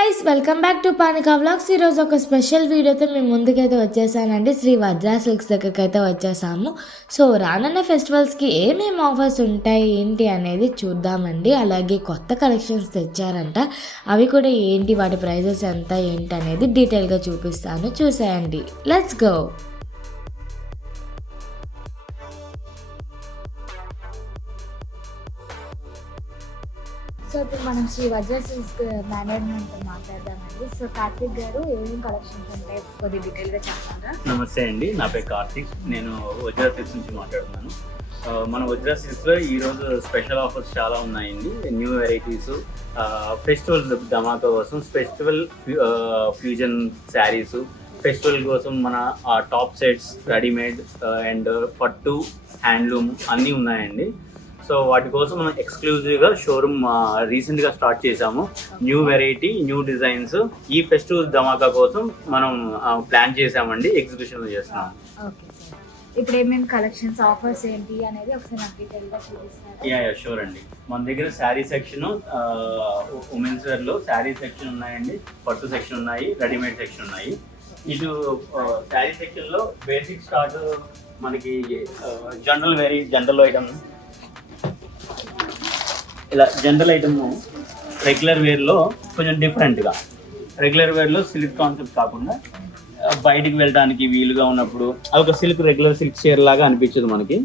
Guys, welcome back to Panika vlogs. ఈరోజు ఒక special వీడియోతో మేము ముందుకైతే వచ్చేసానండి. శ్రీ వజ్రా సిల్క్స్ దగ్గరికి అయితే వచ్చేసాము. సో రానున్న ఫెస్టివల్స్కి ఏమేమి ఆఫర్స్ ఉంటాయి ఏంటి అనేది చూద్దామండి. అలాగే కొత్త కలెక్షన్స్ తెచ్చారంట, అవి కూడా ఏంటి, వాటి ప్రైజెస్ ఎంత ఏంటి అనేది డీటెయిల్గా చూపిస్తాను, చూసేయండి. Let's go. సో ఇప్పుడు మనం శ్రీ వజ్రా సిల్క్స్ మేనేజ్మెంట్ మాట్లాడదామండి. సో కార్తిక్ గారు, ఏమేమి కలెక్షన్స్ ఉంటాయి కొద్దిగా డీటెయిల్గా చెప్తారా? నమస్తే అండి, నా పేరు కార్తిక్. నేను వజ్రా సిల్క్స్ నుంచి మాట్లాడుతున్నాను. మన వజ్రా సిల్క్స్లో ఈరోజు స్పెషల్ ఆఫర్స్ చాలా ఉన్నాయండి. న్యూ వెరైటీస్, ఫెస్టివల్ ధమాకా కోసం ఫెస్టివల్ ఫ్యూజన్ శారీస్, ఫెస్టివల్ కోసం మన టాప్ సెట్స్, రెడీమేడ్ అండ్ పట్టు, హ్యాండ్లూమ్ అన్నీ ఉన్నాయండి. సో వాటి కోసం మనం ఎక్స్క్లూజివ్గా షోరూమ్ రీసెంట్గా స్టార్ట్ చేసాము. న్యూ వెరైటీ, న్యూ డిజైన్స్ ఈ ఫెస్టివల్ ధమాకా కోసం మనం ప్లాన్ చేసామండి, ఎగ్జిబిషన్లో చేస్తున్నాం. ఓకే సార్, ఇప్పుడు ఏమేమి కలెక్షన్స్, ఆఫర్స్ ఏంటి అనేది ఒకసారి నాకు డీటెయిల్గా చూపిస్తారా? యా షూర్ అండి. మన దగ్గర శారీ సెక్షన్, ఉమెన్స్ వేర్లో శారీ సెక్షన్ ఉన్నాయండి, పట్టు సెక్షన్ ఉన్నాయి, రెడీమేడ్ సెక్షన్ ఉన్నాయి. ఇటు శారీ సెక్షన్లో బేసిక్ స్టార్ట్ మనకి జనరల్ ఐటమ్, ఇలా జనరల్ ఐటమ్ రెగ్యులర్ వేర్లో కొంచెం డిఫరెంట్గా, రెగ్యులర్ వేర్లో సిల్క్ కాన్సెప్ట్ కాకుండా బయటికి వెళ్ళడానికి వీలుగా ఉన్నప్పుడు అది ఒక రెగ్యులర్ సిల్క్ చీర లాగా అనిపించదు మనకి.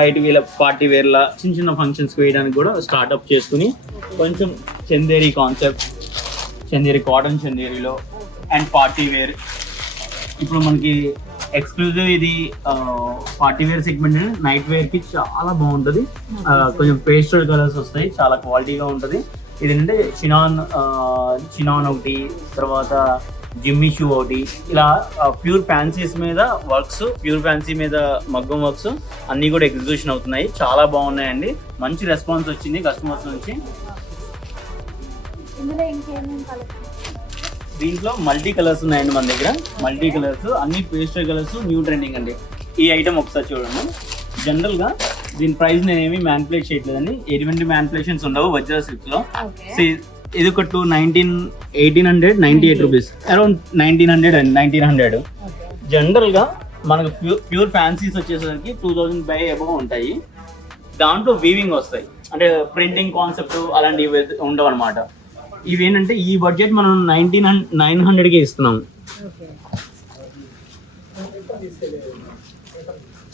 బయటికి వీళ్ళ పార్టీ వేర్లా చిన్న చిన్న ఫంక్షన్స్కి వేయడానికి కూడా స్టార్ట్అప్ చేసుకుని కొంచెం చందేరి కాన్సెప్ట్, చందేరి కాటన్ చందేరిలో అండ్ పార్టీ వేర్. ఇప్పుడు మనకి ఎక్స్క్లూజివ్ ఇది పార్టీ వేర్ సెగ్మెంట్, నైట్ వేర్కి చాలా బాగుంటుంది. కొంచెం పేస్టల్ కలర్స్ వస్తాయి, చాలా క్వాలిటీగా ఉంటుంది. ఇది ఏంటంటే చినాన్ ఒకటి, తర్వాత జిమ్మీ షూ ఒకటి, ఇలా ప్యూర్ ఫ్యాన్సీస్ మీద వర్క్స్, ప్యూర్ ఫ్యాన్సీ మీద మగ్గం వర్క్స్ అన్నీ కూడా ఎగ్జిక్యూషన్ అవుతున్నాయి. చాలా బాగున్నాయండి, మంచి రెస్పాన్స్ వచ్చింది కస్టమర్స్ నుంచి. దీంట్లో మల్టీ కలర్స్ ఉన్నాయండి మన దగ్గర. మల్టీ కలర్స్ అన్ని పేస్టల్ కలర్స్, న్యూ ట్రెండింగ్ అండి. ఈ ఐటమ్ ఒకసారి చూడండి. జనరల్గా దీని ప్రైస్ నేనేమి మ్యానిపులేట్ చేయట్లేదండి, ఎటువంటి మ్యానిపులేషన్స్ ఉండవు వజ్రా సిల్క్స్లో. ఇది ఒక 1898 రూపీస్, అరౌండ్ 1900 అండ్ 1900. జనరల్గా మనకు ప్యూర్ ఫ్యాన్సీస్ వచ్చేసరికి 2000 బై అబవ్ ఉంటాయి. దాంట్లో వీవింగ్ వస్తాయి, అంటే ప్రింటింగ్ కాన్సెప్ట్ అలాంటివి ఉండవు అనమాట. ఇవేంటంటే ఈ బడ్జెట్ మనం 900కే ఇస్తున్నాము.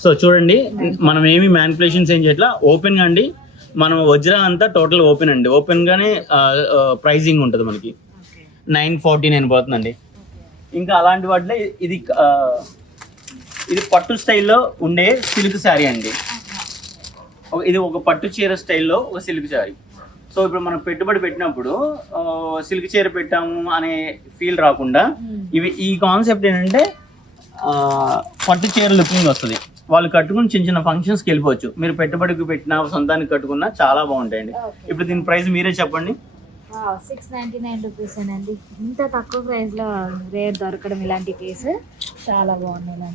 సో చూడండి, మనం ఏమి మ్యానిపులేషన్స్ ఏం చేయట్లా, ఓపెన్గా అండి. మనం వజ్రా అంతా టోటల్ ఓపెన్ అండి, ఓపెన్గానే ప్రైజింగ్ ఉంటుంది మనకి. 949 పోతుందండి. ఇంకా అలాంటి వాటిలో ఇది పట్టు స్టైల్లో ఉండే సిల్క్ శారీ అండి. ఇది ఒక పట్టు చీర స్టైల్లో ఒక సిల్క్ శారీ. సో ఇప్పుడు మనం పెట్టుబడి పెట్టినప్పుడు సిల్క్ చీర పెట్టాము అనే ఫీల్ రాకుండా ఈ కాన్సెప్ట్ ఏంటంటే పట్టు చీర లుకింగ్ వస్తుంది. వాళ్ళు కట్టుకుని చిన్న చిన్న ఫంక్షన్స్కి వెళ్ళిపోవచ్చు. మీరు పెట్టుబడికి పెట్టినా సొంతానికి కట్టుకున్నా చాలా బాగుంటాయండి. ఇప్పుడు దీని ప్రైస్ మీరే చెప్పండి. 699 రూపీస్ అండి. ఇంత తక్కువ ప్రైస్లో రేర్ దొరకడం ఇలాంటి కేసు చాలా బాగుంది.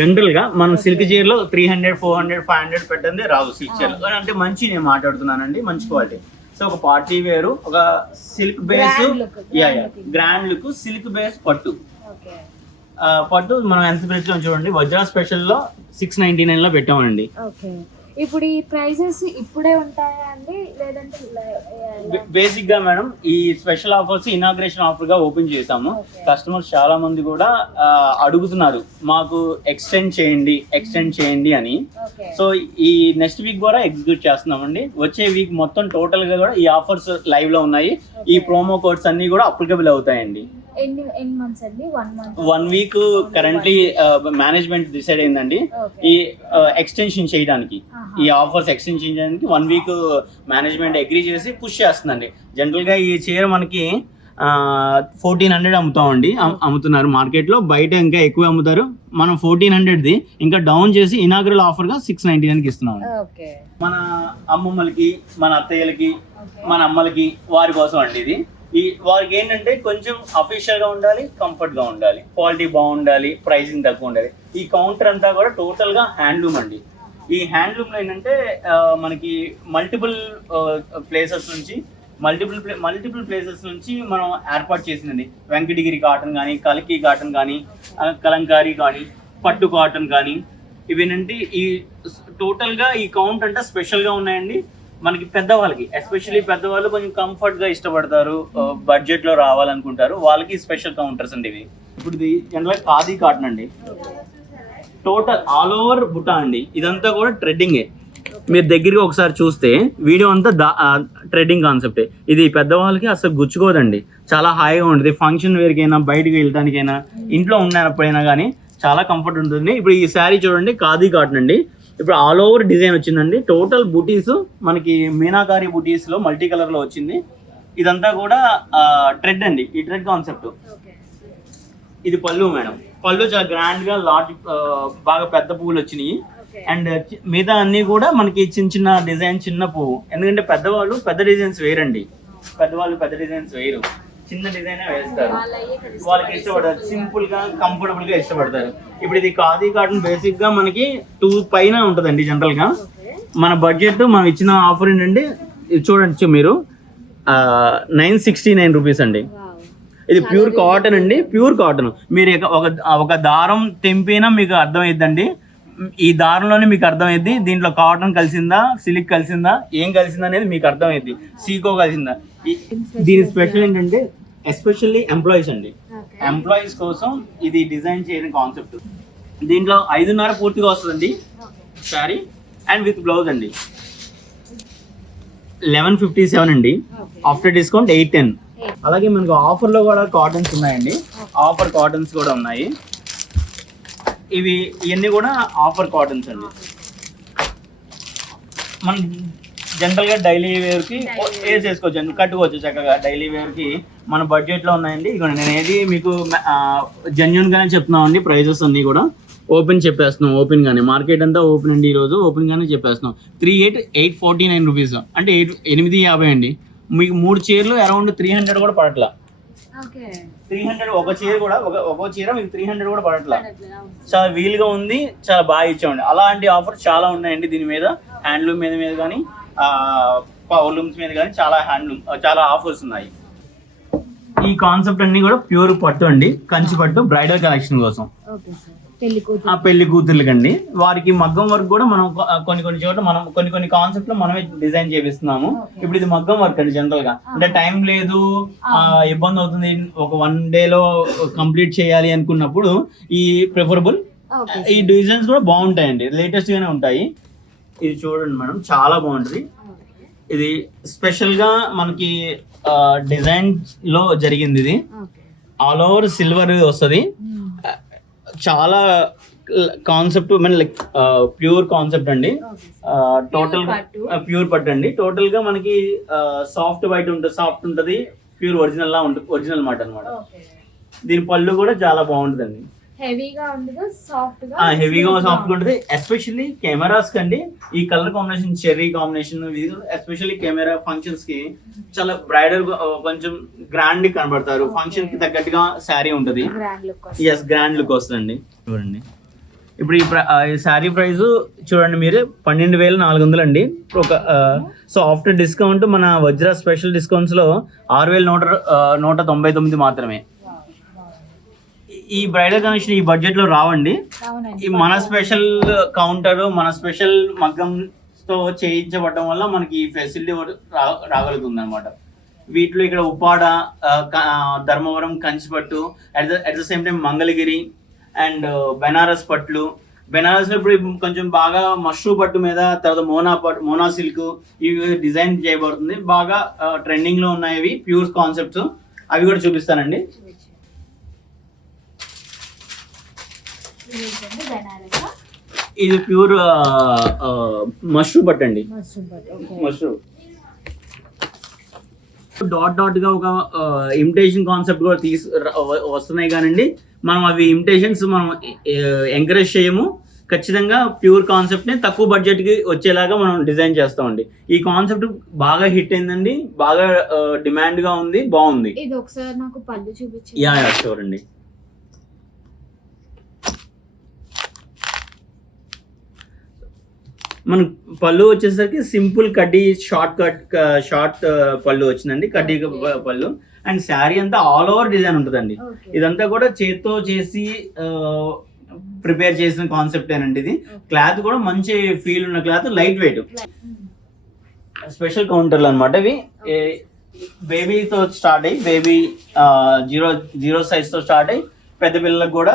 జనరల్గా మనం సిల్క్ చీరలో 300, 400, 500 పెట్టండి రాదు సిల్క్ చీరలో. అంటే మంచి నేను మాట్లాడుతున్నానండి, మంచి క్వాలిటీ. సో ఒక పార్టీ వేరు, ఒక silk base, grand look, silk base పట్టు. పట్టు మనం ఎంత ప్రైస్లో చూడండి, వజ్రా స్పెషల్లో 699లో పెట్టామండి. ఇప్పుడు ఈ ప్రైసెస్ ఇప్పుడే ఉంటాయా అండి, లేదంటే బేసిక్ గా మేడం ఈ స్పెషల్ ఆఫర్స్ ఇనాగ్రేషన్ ఆఫర్ గా ఓపెన్ చేసాము. కస్టమర్స్ చాలా మంది కూడా అడుగుతున్నారు, మాకు ఎక్స్టెండ్ చేయండి అని. సో ఈ నెక్స్ట్ వీక్ కూడా ఎగ్జిక్యూట్ చేస్తున్నామండి. వచ్చే వీక్ మొత్తం టోటల్ గా కూడా ఈ ఆఫర్స్ లైవ్ లో ఉన్నాయి. ఈ ప్రోమో కోడ్స్ అన్ని కూడా అప్లికబుల్ అవుతాయండి. 1 వీక్ కరెంట్లీ మేనేజ్మెంట్ డిసైడ్ అయిందండి ఈ ఎక్స్టెన్షన్ చేయడానికి. ఈ ఆఫర్స్ ఎక్స్టెన్షన్ చేయడానికి 1 వీక్ మేనేజ్మెంట్ అగ్రీ చేసి పుష్ చేస్తుందండి. జనరల్గా ఈ చీర మనకి 1400 అమ్ముతున్నారు మార్కెట్లో, బయట ఇంకా ఎక్కువ అమ్ముతారు. మనం 1400ది ఇంకా డౌన్ చేసి ఇనాగ్రల్ ఆఫర్గా 699కి ఇస్తున్నాం. మన అమ్మమ్మలకి, మన అత్తయ్యలకి, మన అమ్మలకి, వారి కోసం అండి ఇది. వారికి ఏంటంటే కొంచెం అఫీషియల్గా ఉండాలి, కంఫర్ట్గా ఉండాలి, క్వాలిటీ బాగుండాలి, ప్రైసింగ్ తక్కువ ఉండాలి. ఈ కౌంటర్ అంతా కూడా టోటల్గా హ్యాండ్లూమ్ అండి. ఈ హ్యాండ్లూమ్లో ఏంటంటే మనకి మల్టిపుల్ ప్లేసెస్ నుంచి మల్టిపుల్ ప్లేసెస్ నుంచి మనం ఏర్పాటు చేసిందండి. వెంకటగిరి కాటన్ కానీ, కలికి కాటన్ కానీ, కలంకారీ కానీ, పట్టు కాటన్ కానీ, ఇవేనంటే ఈ టోటల్గా ఈ కౌంట్ అంటే స్పెషల్గా ఉన్నాయండి. మనకి పెద్దవాళ్ళకి, ఎస్పెషల్లీ పెద్దవాళ్ళు కొంచెం కంఫర్ట్గా ఇష్టపడతారు, బడ్జెట్లో రావాలనుకుంటారు, వాళ్ళకి స్పెషల్ కౌంటర్స్ అండి ఇవి. ఇప్పుడు ఇది జనరల్గా ఖాదీ కాటన్ అండి, టోటల్ ఆల్ ఓవర్ బుటా అండి. ఇదంతా కూడా ట్రెడ్డింగే. మీరు దగ్గరికి ఒకసారి చూస్తే వీడియో అంతా ట్రెడ్డింగ్ కాన్సెప్టే. ఇది పెద్దవాళ్ళకి అసలు గుచ్చుకోదండి, చాలా హాయిగా ఉంటుంది. ఫంక్షన్ వేర్కైనా, బయటకు వెళ్ళడానికైనా, ఇంట్లో ఉన్నప్పుడైనా కానీ చాలా కంఫర్ట్ ఉంటుంది. ఇప్పుడు ఈ శారీ చూడండి, ఖాదీ కాటన్ అండి. ఇప్పుడు ఆల్ ఓవర్ డిజైన్ వచ్చిందండి. టోటల్ బూటీస్ మనకి మీనాకారి బూటీస్లో మల్టీ కలర్లో వచ్చింది. ఇదంతా కూడా ట్రెడ్ అండి, ఈ ట్రెడ్ కాన్సెప్ట్. ఇది పళ్ళు మేడం, పళ్ళు చాలా గ్రాండ్గా బాగా పెద్ద పువ్వులు వచ్చినాయి. అండ్ మిగతా అన్నీ కూడా మనకి చిన్న చిన్న డిజైన్, చిన్న పువ్వు. ఎందుకంటే పెద్దవాళ్ళు పెద్ద డిజైన్స్ వేయరండి, పెద్ద డిజైన్స్ వేయరు, చిన్న డిజైన్ వేస్తారు. వాళ్ళకి ఇష్టపడతారు, సింపుల్ గా కంఫర్టబుల్ గా ఇష్టపడతారు. ఇప్పుడు ఇది ఖాదీ కాటన్ బేసిక్ గా మనకి 2 పైన ఉంటుందండి. జనరల్ గా మన బడ్జెట్ మనం ఇచ్చిన ఆఫర్ ఏంటంటే ఇది చూడొచ్చు మీరు, 969 రూపీస్ అండి. ఇది ప్యూర్ కాటన్ అండి, ప్యూర్ కాటన్. మీరు ఒక దారం తెంపినా మీకు అర్థమైద్దండి, ఈ దారంలోనే మీకు అర్థమైద్ది దీంట్లో కాటన్ కలిసిందా, సిల్క్ కలిసిందా, ఏం కలిసిందా అనేది మీకు అర్థమైద్ది, సీకో కలిసిందా. దీని స్పెషల్ ఏంటంటే ఎస్పెషల్లీ ఎంప్లాయీస్ అండి, ఎంప్లాయీస్ కోసం ఇది డిజైన్ చేయడం కాన్సెప్ట్. దీంట్లో 5.5 పూర్తిగా వస్తుందండి శారీ, అండ్ విత్ బ్లౌజ్ అండి. 1157 అండి, ఆఫ్టర్ డిస్కౌంట్ 810. అలాగే మనకు ఆఫర్లో కూడా కాటన్స్ ఉన్నాయండి, ఆఫర్ కాటన్స్ కూడా ఉన్నాయి. ఇవన్నీ కూడా ఆఫర్ కాటన్స్ అండి. మనం జనరల్గా డైలీ వేర్కి వేసేసుకోవచ్చు అండి, కట్టుకోవచ్చు చక్కగా. డైలీ వేర్కి మన బడ్జెట్లో ఉన్నాయండి. ఇక నేను ఏది మీకు జెన్యున్గానే చెప్తున్నాం అండి. ప్రైజెస్ అన్నీ కూడా ఓపెన్ చెప్పేస్తున్నాం, ఓపెన్గానే. మార్కెట్ అంతా ఓపెన్ అండి, ఈరోజు ఓపెన్గానే చెప్పేస్తున్నాం. 849 రూపీస్ అంటే 850 అండి. మీకు 3 చీరలు అరౌండ్ 300 కూడా పడట్లా. 300 ఒక చీర కూడా, ఒక్కో చీర మీకు 300 కూడా పడట్లా. చాలా వీలుగా ఉంది, చాలా బాగా ఇచ్చామండి. అలాంటి ఆఫర్స్ చాలా ఉన్నాయండి దీని మీద. హ్యాండ్లూమ్ మీద కానీ, పవర్లూమ్స్ మీద కానీ చాలా ఆఫర్స్ ఉన్నాయి. ఈ కాన్సెప్ట్ అన్ని కూడా ప్యూర్ పట్టు అండి, కంచి పట్టు, బ్రైడల్ కలెక్షన్ కోసం, పెళ్లి కూతుర్లకండి. వారికి మగ్గం వర్క్ కూడా మనం కొన్ని చోట్ల మనం కొన్ని కాన్సెప్ట్ లో మనమే డిజైన్ చేపిస్తున్నాము. ఇప్పుడు ఇది మగ్గం వర్క్ అండి. జనరల్ గా అంటే టైం లేదు, ఇబ్బంది అవుతుంది, ఒక 1 డేలో కంప్లీట్ చేయాలి అనుకున్నప్పుడు ఈ ప్రిఫరబుల్. ఈ డిజైన్స్ కూడా బాగుంటాయండి, లేటెస్ట్ గానే ఉంటాయి. ఇది చూడండి మేడం, చాలా బాగుంటుంది. ఇది స్పెషల్ గా మనకి డిజైన్ లో జరిగింది. ఇది ఆల్ ఓవర్ సిల్వర్ వస్తుంది. చాలా కాన్సెప్ట్ లైక్ ప్యూర్ కాన్సెప్ట్ అండి. టోటల్ ప్యూర్ పట్టు అండి. టోటల్ గా మనకి సాఫ్ట్ వైట్ ఉంటుంది, సాఫ్ట్ ఉంటుంది, ప్యూర్ ఒరిజినల్ లా ఉంటుంది, ఒరిజినల్ మాట అనమాట. దీని పళ్ళు కూడా చాలా బాగుంటుందండి, హెవీగా సాఫ్ట్ ఉంటుంది. ఎస్పెషల్లీ కెమెరాస్ కండి ఈ colour combination, cherry combination, especially camera functions కి చాలా బ్రైడల్, కొంచెం గ్రాండ్ కనబడతారు. ఫంక్షన్ కి తగ్గట్టుగా శారీ ఉంటుంది, గ్రాండ్ లుక్ వస్తుందండి. చూడండి ఇప్పుడు ఈ శారీ ప్రైస్ చూడండి మీరు, 12,400 అండి. సో ఆఫ్టర్ డిస్కౌంట్ మన వజ్రా స్పెషల్ డిస్కౌంట్స్ లో 6,199 మాత్రమే. ఈ బ్రైడల్ కలెక్షన్ ఈ బడ్జెట్ లో రావండి. ఈ మన స్పెషల్ కౌంటర్, మన స్పెషల్ మగ్గంతో చేయించబడటం వల్ల మనకి ఈ ఫెసిలిటీ రాగలుగుతుంది అనమాట. వీటిలో ఇక్కడ ఉప్పాడ, ధర్మవరం కంచిపట్టు, at the same time Mangalagiri and Banaras పట్లు. బెనారస్ లో ఇప్పుడు కొంచెం బాగా మష్రూ పట్టు మీద, తర్వాత మోనా సిల్క్ ఇవి డిజైన్ చేయబడుతుంది. బాగా ట్రెండింగ్ లో ఉన్నాయి ప్యూర్ కాన్సెప్ట్స్, అవి కూడా చూపిస్తానండి. ఇది ప్యూర్ మష్రూమ్ పట్టు అండి, మష్రూమ్ డాట్ గా ఒక ఇమిటేషన్ కాన్సెప్ట్ కూడా వస్తున్నాయి కానండి. మనం అవి ఇమిటేషన్స్ మనం ఎంకరేజ్ చేయము. ఖచ్చితంగా ప్యూర్ కాన్సెప్ట్ ని తక్కువ బడ్జెట్ కి వచ్చేలాగా మనం డిజైన్ చేస్తామండి. ఈ కాన్సెప్ట్ బాగా హిట్ అయిందండి, బాగా డిమాండ్ గా ఉంది, బాగుంది. ఇది ఒకసారి నాకు పళ్ళు చూపించండి. యా షూర్ అండి. మన పళ్ళు వచ్చేసరికి సింపుల్ కడ్డీ షార్ట్ పళ్ళు వచ్చిందండి, కడ్డీ పళ్ళు. అండ్ శారీ అంతా ఆల్ ఓవర్ డిజైన్ ఉంటుందండి. ఇదంతా కూడా చేత్తో చేసి ప్రిపేర్ చేసిన కాన్సెప్ట్ ఏనండి. ఇది క్లాత్ కూడా మంచి ఫీల్ ఉన్న క్లాత్, లైట్ వెయిట్. స్పెషల్ కౌంటర్లు అనమాట ఇవి. బేబీతో స్టార్ట్ అయ్యి బేబీ 0 సైజ్ తో స్టార్ట్ అయ్యి పెద్ద పిల్లలకు కూడా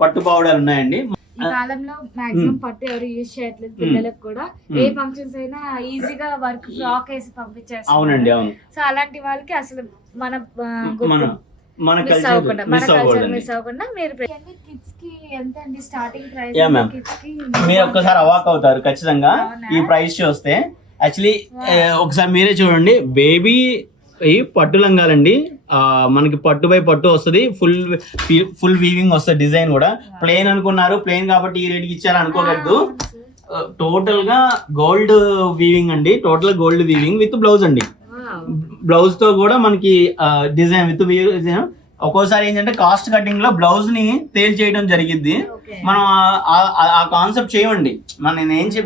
పట్టు పావడాలు ఉన్నాయండి. ఈ కాలంలో మాక్సిమం పట్టు ఎవరు యూజ్ చేయట్లేదు. పిల్లలకు కూడా ఏ ఫంక్షన్స్ అయినా ఈజీగా వర్క్ ఫ్రాక్ వేసి పంపించేస్తారు. అవునండి, అవును. సో అలాంటి వాళ్ళకి అసలు మన మిస్ అవ్వకుండా మీరు కిడ్స్ కి ఎంత అండి స్టార్టింగ్ ప్రైస్? కిడ్స్ కి మీరు ఒక్కసారి అవాక్ అవుతారు ఖచ్చితంగా ఈ ప్రైస్ చూస్తే. యాక్చువల్లీ ఒకసారి మీరే చూడండి, బేబీ పట్టు లంగాలండి. మనకి పట్టు బై పట్టు వస్తుంది, ఫుల్ వీవింగ్ వస్తుంది. డిజైన్ కూడా ప్లెయిన్ అనుకున్నారు, ప్లెయిన్ కాబట్టి ఈ రేట్కి ఇచ్చారు అనుకోవద్దు. టోటల్ గా గోల్డ్ వీవింగ్ అండి, total gold weaving with blouse అండి. బ్లౌజ్ తో కూడా మనకి డిజైన్ విత్ డిజైన్. ఒక్కోసారి ఏంటంటే కాస్ట్ కటింగ్ లో బ్లౌజ్ ని తేల్ చేయడం జరిగింది. మనం ఆ కాన్సెప్ట్ చేయమండి.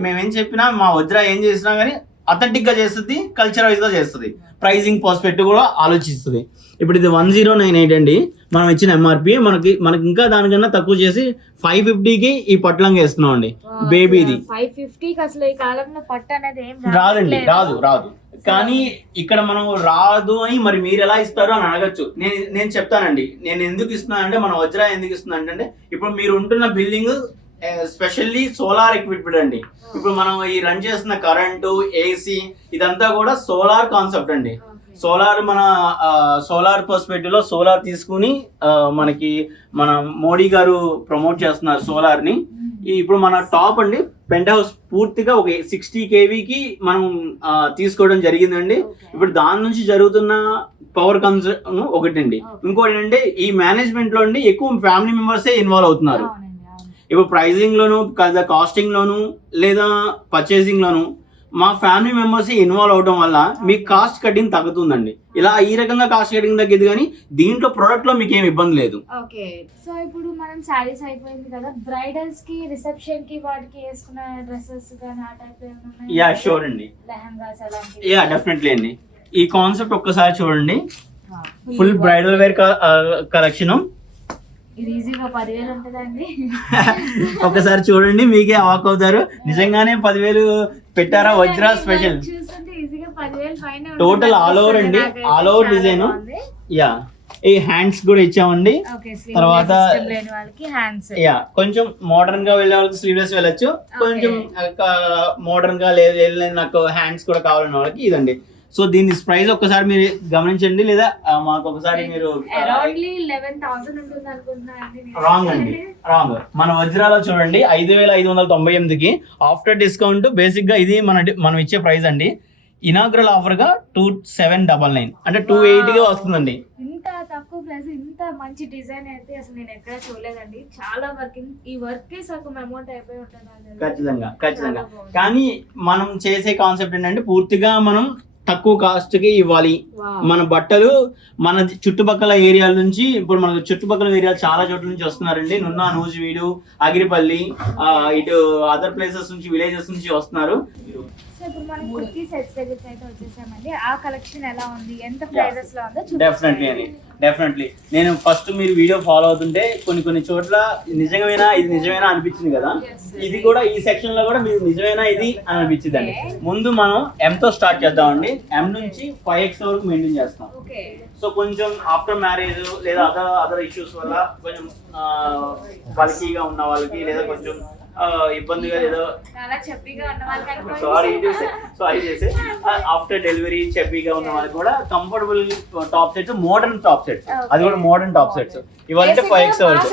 మేమేం చెప్పినా మా వజ్ర ఏం చేసినా కానీ అథెంటిక్ గా చేస్తుంది, కల్చర్ వైజ్ గా చేస్తుంది, ప్రైజింగ్ పర్స్పెక్టివ్ కూడా ఆలోచిస్తుంది. ఇప్పుడు ఇది 1098 అండి మనం ఇచ్చిన ఎంఆర్పి. మనకి ఇంకా దానికన్నా తక్కువ చేసి 550కి ఈ పట్లంగా వేస్తున్నాం అండి. బేబీది 550కి అసలు ఈ కాలంలో పట్టు అనేది ఏం రాదండి, రాదు. కానీ ఇక్కడ మనం రాదు అని మరి మీరు ఎలా ఇస్తారు అని అడగచ్చు. నేను చెప్తానండి, నేను ఎందుకు ఇస్తున్నానంటే మన వజ్ర ఎందుకు ఇస్తున్నాను అంటే, ఇప్పుడు మీరు ఉంటున్న బిల్డింగ్ స్పెషల్లీ సోలార్ ఎక్విప్మెంట్ అండి. ఇప్పుడు మనం ఈ రన్ చేస్తున్న కరెంటు, ఏసీ ఇదంతా కూడా సోలార్ కాన్సెప్ట్ అండి. సోలార్ మన సోలార్ పర్స్పెక్టివ్ లో సోలార్ తీసుకుని మనకి మన మోడీ గారు ప్రమోట్ చేస్తున్నారు సోలార్ ని. ఇప్పుడు మన టాప్ అండి పెంట్ హౌస్ పూర్తిగా ఒక 60 kVకి మనం తీసుకోవడం జరిగిందండి. ఇప్పుడు దాని నుంచి జరుగుతున్న పవర్ కన్సర్న్ ఒకటండి. ఇంకోటి ఏంటంటే ఈ మేనేజ్మెంట్ లో అండి ఎక్కువ ఫ్యామిలీ మెంబర్సే ఇన్వాల్వ్ అవుతున్నారు. ఇప్పుడు ప్రైజింగ్ లోను, కాస్టింగ్ లోను లేదా పర్చేసింగ్ లోను మా ఫ్యామిలీ మెంబర్స్ ఇన్వాల్వ్ అవడం వల్ల మీకు కాస్ట్ కటింగ్ తగ్గుతుందండి. ఇలా ఈ రకంగా కాస్ట్ కటింగ్ తగ్గింది, కానీ దీంట్లో ప్రొడక్ట్ లో మీకు ఏమి ఇబ్బంది లేదు. ఓకే. సో ఇప్పుడు మనం సారీస్ అయిపోయింది కదా, బ్రైడల్స్ కి రిసెప్షన్ కి వాటికి వేసుకున్న డ్రెస్సెస్ కానీ ఆ టైప్ ఏమైనా? యా షూర్ అండి, లెహంగాస్ అలాంటి. యా డెఫినెట్లీ అండి. ఈ కాన్సెప్ట్ ఒక్కసారి చూడండి, ఫుల్ బ్రైడల్ వేర్ కలెక్షన్. ఇది ఈజీగా 10,000 ఉంటుందండి. ఒకసారి చూడండి, మీకే అవాక్ అవుతారు. నిజంగానే 10,000 పెట్టారా వజ్ర స్పెషల్? టోటల్ ఆల్ ఓవర్ అండి, ఆల్ ఓవర్ డిజైన్. యా ఈ హ్యాండ్స్ కూడా ఇచ్చామండి. తర్వాత యా కొంచెం మోడర్న్ గా వెళ్ళే వాళ్ళకి స్లీవ్లెస్ వెళ్ళొచ్చు, కొంచెం మోడర్న్ గా వెళ్ళిన నాకు హ్యాండ్స్ కూడా కావాలన్న వాళ్ళకి ఇదండి. సో దీని ప్రైస్ ఒక్కసారి మీరు గమనించండి, లేదా మాకు ఒకసారి మీరు. రాంగ్ అండి, రాంగ్. మన వజ్రాలో చూడండి 5,598కి ఆఫ్టర్ డిస్కౌంట్ బేసిక్ గా ఇది మనం ఇచ్చే ప్రైస్ అండి. ఇనాగ్రల్ ఆఫర్ గా 2799 అంటే 280 గా వస్తుందండి. ఇంత తక్కువ ప్రైస్, ఇంత మంచి డిజైన్ అయితే అసలు నేను ఎక్కడ చూడలేదండి. చాలా వర్కింగ్, ఈ వర్క్ సగం అమౌంట్ అయిపోయి ఉంటుంది. ఖచ్చితంగా. కానీ మనం చేసే కాన్సెప్ట్ ఏంటంటే పూర్తిగా మనం తక్కువ కాస్ట్ కి ఇవ్వాలి. మన బట్టలు మన చుట్టుపక్కల ఏరియాల నుంచి, ఇప్పుడు మన చుట్టుపక్కల ఏరియాలు చాలా చోట్ల నుంచి వస్తున్నారండి. నున్నా, నూజివీడు, అగిరిపల్లి, ఇటు అదర్ ప్లేసెస్ నుంచి, విలేజెస్ నుంచి వస్తున్నారు. సో ఇప్పుడు మనం కుర్తీ సెట్స్ దగ్గరికి అయితే వచ్చేసామండి. ఆ కలెక్షన్ ఎలా ఉంది, ఎంత ప్రైజెస్ లో ఉందో? డెఫినెట్లీ నేను ఫస్ట్ మీరు వీడియో ఫాలో అవుతుంటే కొన్ని చోట్ల ఇది నిజమేనా అనిపించింది కదా. ఇది కూడా ఈ సెక్షన్ లో కూడా మీరు నిజమేనా ఇది అని అనిపించింది అండి. ముందు మనం M తో స్టార్ట్ చేద్దామండి. M నుంచి 5X వరకు మెయింటైన్ చేస్తాం. సో కొంచెం ఆఫ్టర్ మ్యారేజ్ లేదా అదర్ ఇష్యూస్ వల్ల కొంచెం బల్కీగా ఉన్న వాళ్ళకి లేదా కొంచెం ఇబ్బందిగా ఏదో సారీ చేసే ఆఫ్టర్ డెలివరీ చెప్పిగా ఉన్న వాళ్ళకి కూడా comfortable top sets, modern top sets, అది కూడా మోడర్న్ టాప్ సెట్స్ ఇవంటే 5X వరకు.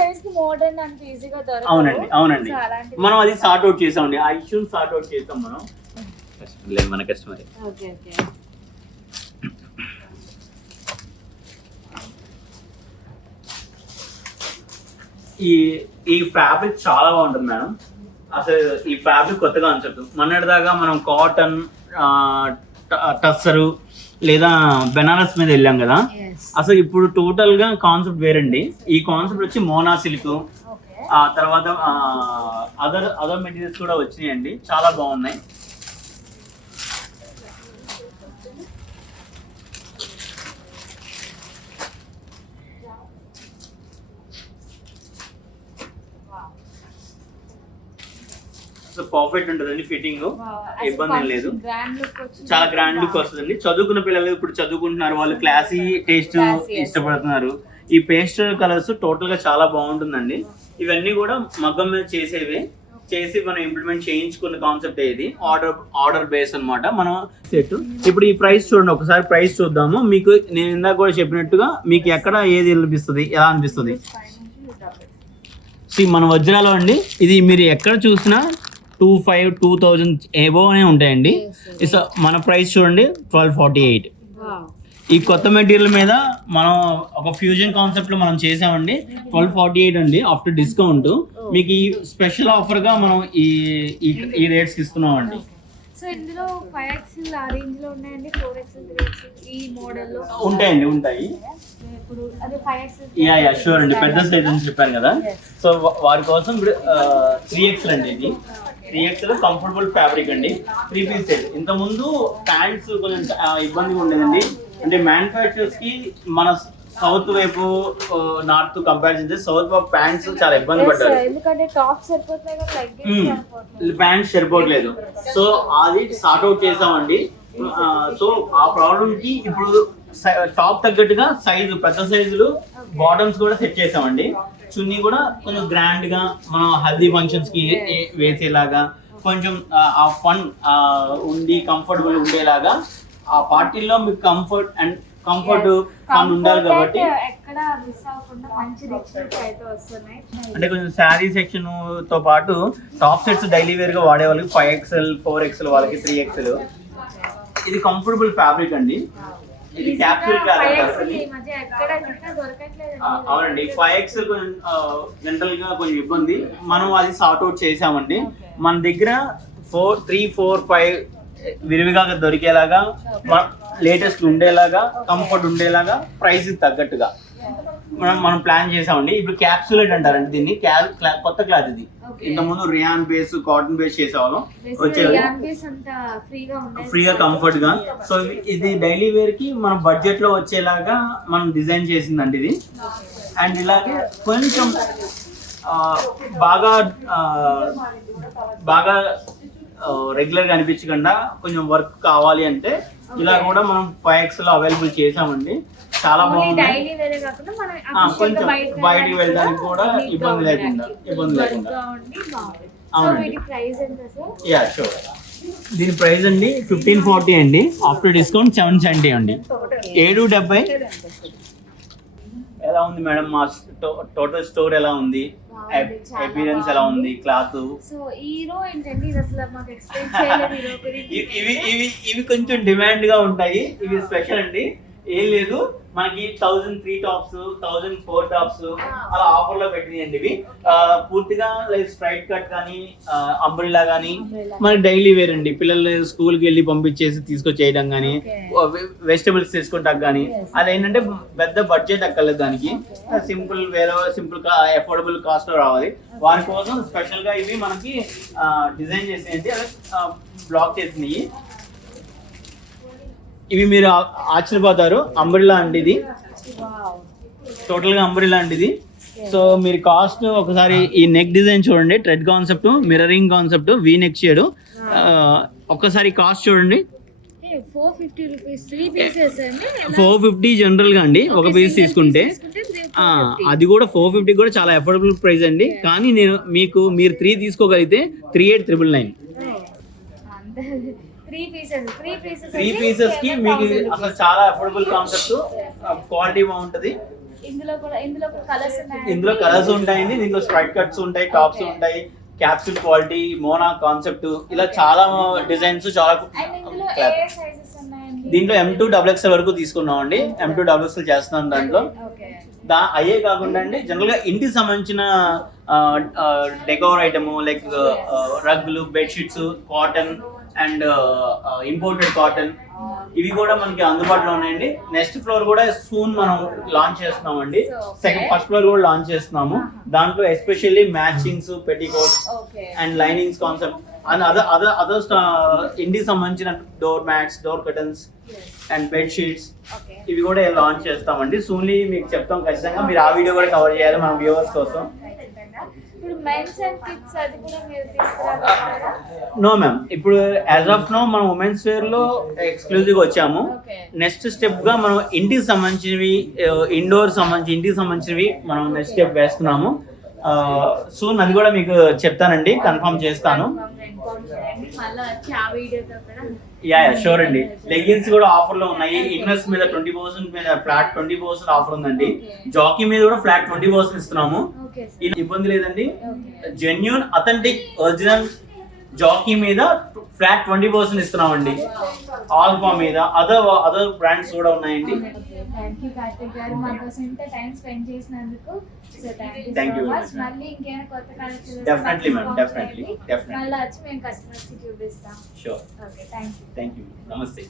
అవునండి మనం అది సార్ట్ అవుట్ చేసామండి. ఆ ఇష్యూని సార్ట్ అవుట్ చేస్తాం మనం మన కస్టమర్. ఈ ఫ్యాబ్రిక్ చాలా బాగుంటుంది మేడం. అసలు ఈ ఫ్యాబ్రిక్ కొత్తగా కాన్సెప్ట్. మొన్నటిదాకా మనం కాటన్, టస్సరు లేదా బెనారస్ మీద వెళ్ళాం కదా. అసలు ఇప్పుడు టోటల్ గా కాన్సెప్ట్ వేరండి. ఈ కాన్సెప్ట్ వచ్చి మోనా సిల్క్, ఆ తర్వాత అదర్ మెటీరియల్స్ కూడా వచ్చినాయండి, చాలా బాగున్నాయి. పర్ఫెక్ట్ ఉంటుందండి ఫిట్టింగ్, ఇబ్బంది ఏం లేదు, చాలా గ్రాండ్ లుక్ వస్తుందండి. చదువుకున్న పిల్లలు ఇప్పుడు చదువుకుంటున్నారు, వాళ్ళు క్లాసీ టేస్ట్ ఇష్టపడుతున్నారు. ఈ పేస్టల్ కలర్స్ టోటల్ గా చాలా బాగుంటుందండి. ఇవన్నీ కూడా మగ్గం మీద చేసి మనం ఇంప్లిమెంట్ చేయించుకున్న కాన్సెప్ట్ ఇది. ఆర్డర్ బేస్ అన్నమాట మనం సెట్. ఇప్పుడు ఈ ప్రైస్ చూడండి, ఒకసారి ప్రైస్ చూద్దాము. మీకు నేను ఇందాక కూడా చెప్పినట్టుగా మీకు ఎక్కడ ఏది అనిపిస్తుంది, ఎలా అనిపిస్తుంది. మన వజ్రాలు అండి, ఇది మీరు ఎక్కడ చూసినా 2,000 ఏబో అనే ఉంటాయండి. మన ప్రైస్ చూడండి 1248. ఈ కొత్త మెటీరియల్ మీద మనం ఒక ఫ్యూజన్ కాన్సెప్ట్ లో మనం చేసామండి. 1248 అండి ఆఫ్టర్ డిస్కౌంట్. మీకు ఈ స్పెషల్ ఆఫర్ గా మనం ఈ రేట్స్ ఇస్తున్నాం అండి. సో ఇందులో 5XL ఆ రేంజ్ లో ఉన్నాయండి, 4XL 3XL ఈ మోడల్ లో ఉంటాయండి, ఉంటాయి. ఇప్పుడు అదే 5XL యా షూర్ అండి, పెద్ద సైజ్ అని చెప్పాను కదా. సో వారి కోసం ఇప్పుడు 3XL అండి. ఇది 3XL కంఫర్టబుల్ ఫ్యాబ్రిక్ అండి, 3 పీస్ సెట్. ఇంత ముందు ప్యాంట్స్ కొంచెం ఇబ్బందిగా ఉండేదండి, అంటే మ్యానుఫ్యాక్చరర్స్ కి మన సౌత్ వైపు నార్త్ కంపేర్ చేస్తే సౌత్ వైపు ప్యాంట్స్ చాలా ఇబ్బంది పడ్డారు, ఎందుకంటే టాప్ సరిపోట్లేదు, ప్యాంట్స్ సరిపోవట్లేదు. సో అది సార్ట్ అవుట్ చేసామండి. సో ఆ ప్రాబ్లమ్ కి ఇప్పుడు టాప్ తగ్గట్టుగా సైజు పెద్ద సైజులు బాటమ్స్ కూడా సెట్ చేసామండి. చున్నీ కూడా కొంచెం గ్రాండ్ గా మనం హల్దీ ఫంక్షన్స్ కి వేసేలాగా, కొంచెం ఆ ఫన్ ఉండి కంఫర్టబుల్ ఉండేలాగా, ఆ పార్టీలో మీకు కంఫర్ట్ ఫన్ ఉండాలి కాబట్టి ఎక్కడ మిస్ అవ్వకుండా మంచి రిచ్ లుక్ అయితే వస్తున్నాయి. అంటే కొంచెం శారీ సెక్షన్ తో పాటు టాప్ సెట్స్ డైలీ వేర్ గా వాడే వాళ్ళకి 5XL 4XL వాళ్ళకి 3XL. ఇది కంఫర్టబుల్ ఫ్యాబ్రిక్ అండి, ఇది క్యాప్సూల్ క్లాత్. అవునండి, 5XL కొంచెం జనరల్ గా కొంచెం ఇబ్బంది, మనం అది సార్ట్ అవుట్ చేసామండి. మన దగ్గర 4, 3, 4, 5 విరివిగా దొరికేలాగా, లేటెస్ట్ ఉండేలాగా, కంఫర్ట్ ఉండేలాగా, ప్రైస్ తగ్గట్టుగా మనం ప్లాన్ చేసామండి. ఇప్పుడు క్యాప్సూలేట్ అంటారండి దీన్ని, కొత్త క్లాత్ ఇది. ఇంత ముందు రియాన్ బేస్, కాటన్ బేస్ చేసేవాళ్ళం, వచ్చేది ఫ్రీగా కంఫర్ట్ గా. సో ఇది డైలీ వేర్ కి మన బడ్జెట్ లో వచ్చేలాగా మనం డిజైన్ చేసిందండి ఇది. అండ్ ఇలాగే కొంచెం బాగా రెగ్యులర్ గా అనిపించకుండా కొంచెం వర్క్ కావాలి అంటే ఇలా కూడా మనం 5XL అవైలబుల్ చేసామండి. చాలా బాగుంది, కొంచెం బయటికి వెళ్ళడానికి కూడా ఇబ్బంది లేకుండా. అవునండి, యా షూర్. దీని ప్రైస్ అండి 1540 అండి, ఆఫ్టర్ డిస్కౌంట్ 770 అండి. 770. ఎలా ఉంది మేడం మా టోటల్ స్టోర్, ఎలా ఉంది, అపియరెన్స్ ఎలా ఉంది, క్లాత్? సో హీరో ఏంటండి ఇది, అసలు మాకు ఎక్స్ప్లెయిన్ చేయలేదు హీరో గురించి. ఇవి కొంచెం డిమాండ్ గా ఉంటాయి, ఇవి స్పెషల్ అండి. ఏం లేదు, మనకి 1003 టాప్స్, 1004 టాప్స్ అలా ఆఫర్ లో పెట్టినాయండి. ఇవి పూర్తిగా లైక్ స్ట్రైట్ కట్ కానీ, అంబ్రెల్లా కానీ, మనకి డైలీ వేర్ అండి. పిల్లలు స్కూల్ కి వెళ్ళి పంపించేసి తీసుకొచ్చేయడం కానీ, వెజిటబుల్స్ తీసుకుంటాం కానీ, అది ఏంటంటే పెద్ద బడ్జెట్ అక్కర్లేదు దానికి, సింపుల్ అఫోర్డబుల్ కాస్ట్ లో రావాలి. వారి కోసం స్పెషల్ గా ఇవి మనకి డిజైన్ చేసినాయి, బ్లాక్ చేసినాయి. ఇవి మీరు ఆశ్చర్యపోతారు, అంబ్రెల్లా అండి ఇది, టోటల్ గా అంబ్రెల్లా అండి ఇది. సో మీరు కాస్ట్ ఒకసారి ఈ నెక్ డిజైన్ చూడండి, thread concept, mirroring concept, V neck shade. ఒక్కసారి కాస్ట్ చూడండి, 450 రూపీస్ 3 పీసెస్ అండి. 450 జనరల్ గా అండి, ఒక పీస్ తీసుకుంటే. అది కూడా 450 కూడా చాలా అఫోర్డబుల్ ప్రైస్ అండి. కానీ మీరు 3 తీసుకోగలిగితే 3899. 3 పీసెస్ కి మీకు అసలు చాలా అఫోర్డబుల్ కాన్సెప్ట్, క్వాలిటీ బాగుంటది. ఇందులో కలర్స్ ఉంటాయండి, దీంట్లో స్ట్రైట్ కట్స్ ఉంటాయి, టాప్స్ ఉంటాయి, క్యాప్సూల్ క్వాలిటీ, మోనా కాన్సెప్ట్, ఇలా చాలా డిజైన్స్, చాలా. దీంట్లో M2 XXL వరకు తీసుకున్నాం అండి, M2 XXL చేస్తున్నాం దాంట్లో. అయ్యే కాకుండా అండి, జనరల్ గా ఇంటికి సంబంధించిన డెకోర్ ఐటమ్ లైక్ రగ్గులు, bedsheets, cotton and imported cotton ఇవి కూడా మనకి అందుబాటులో ఉన్నాయండి. నెక్స్ట్ ఫ్లోర్ కూడా సూన్ మనం లాంచ్ చేస్తున్నామండి. ఫస్ట్ ఫ్లోర్ కూడా లాంచ్ చేస్తున్నాము. దాంట్లో especially matchings, petticoats okay and linings concept and other ఇంటికి సంబంధించిన door mats, door curtains and bed sheets okay ఇవి కూడా లాంచ్ చేస్తామండి. సూన్లీ మీకు చెప్తాం ఖచ్చితంగా. మీరు ఆ వీడియో కూడా కవర్ చేయాలి మన వ్యూవర్స్ కోసం. ఇప్పుడు మెన్స్ అండ్ కిడ్స్ అది కూడా మీరు తీసుకురాగలుగుతారా? నో మ్యామ్, ఇప్పుడు యాజ్ ఆఫ్ నో మనం ఉమెన్స్ వేర్ లో ఎక్స్క్లూజివ్ గా వచ్చాము. ఓకే నెక్స్ట్ స్టెప్ గా మనం ఇంటికి సంబంధించినవి, ఇంటికి సంబంధించినవి మనం నెక్స్ట్ స్టెప్ వేస్తున్నాము. సూన్ అది కూడా మీకు చెప్తానండి, కన్ఫర్మ్ చేస్తాను. ఇన్ఫార్మ్ చేయండి, మళ్ళీ వచ్చి ఆ వీడియోతో కూడా. యా షూర్ అండి. లెగ్గిన్స్ కూడా ఆఫర్ లో ఉన్నాయి. ఇన్నర్స్ మీద 20% మీద ఫ్లాట్ 20% ఆఫర్ ఉందండి. జాకీ మీద కూడా ఫ్లాట్ 20% ఇస్తున్నాము. Okay sir. ఇది ఇబ్బంది లేదండి. Okay genuine authentic original Jockey మీద ఫ్లాట్ 20% ఇస్తున్నామండి. ఆల్ఫా మీద అదర్ బ్రాండ్స్ కూడా ఉన్నాయండి. థ్యాంక్ యూ కార్తిక్ గారు, మా కోసం ఇంత టైం స్పెండ్ చేసినందుకు. So Thank thank you you so very much. much. మళ్ళీ ఇంకేమైనా కొత్త కలెక్షన్ Definitely, ma'am. Definitely. మళ్ళీ వచ్చి మేము కస్టమర్స్ కి చూపిస్తాం. Sure. Okay thank you. Thank you. నమస్తే.